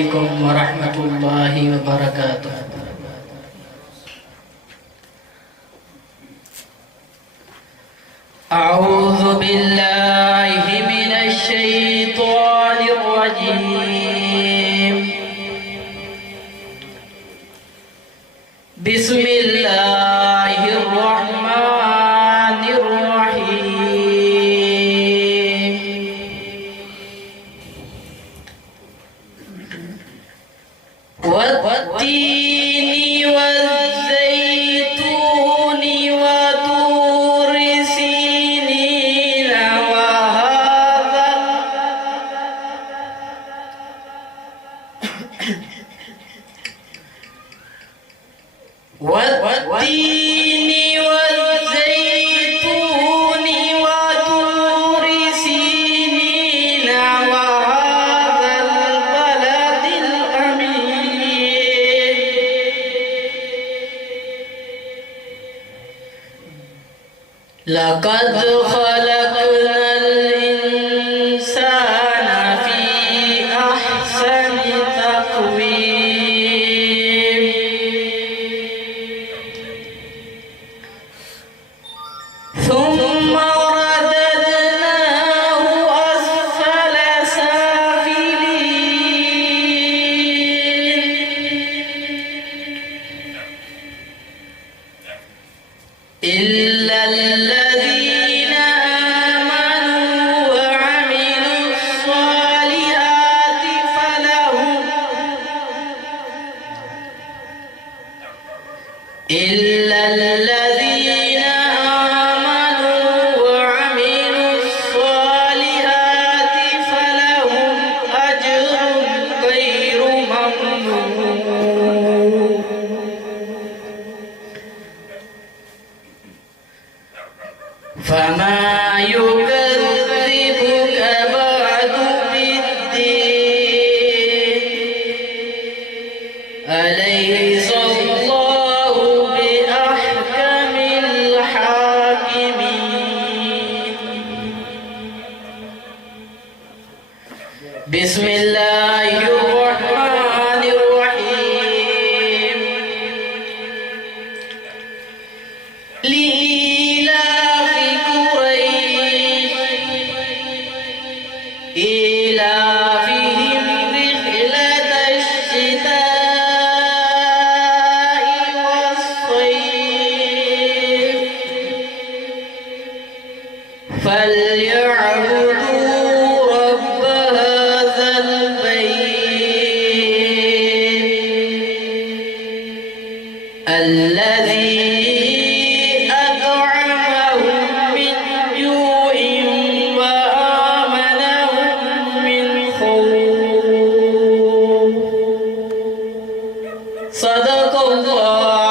عليكم ورحمة الله وبركاته. أعوذ بالله من الشيطان الرجيم. بسم الله الرحمن الرحيم. والتين والزيتون وطور سينين والتين والزيتون وطور سينين وهذا البلد الأمين. لقد خلقنا الإنسان في أحسن تقويم. ثم رددناه أسفل سافلين. إلا الذين آمنوا وعملوا الصالحات فلهم إلا الذين آمنوا وعملوا الصالحات فلهم أجر غير ممنون. فما يكذبك بعد بالدين. أليس الله بأحكم الحاكمين. بسم الله الرحمن الرحيم. لإيلاف قريش إيلافهم رحلة الشتاء والصيف فليعبدوا رب هذا البيت الذي أطعمهم من جوع وآمنهم من خوف. صدق الله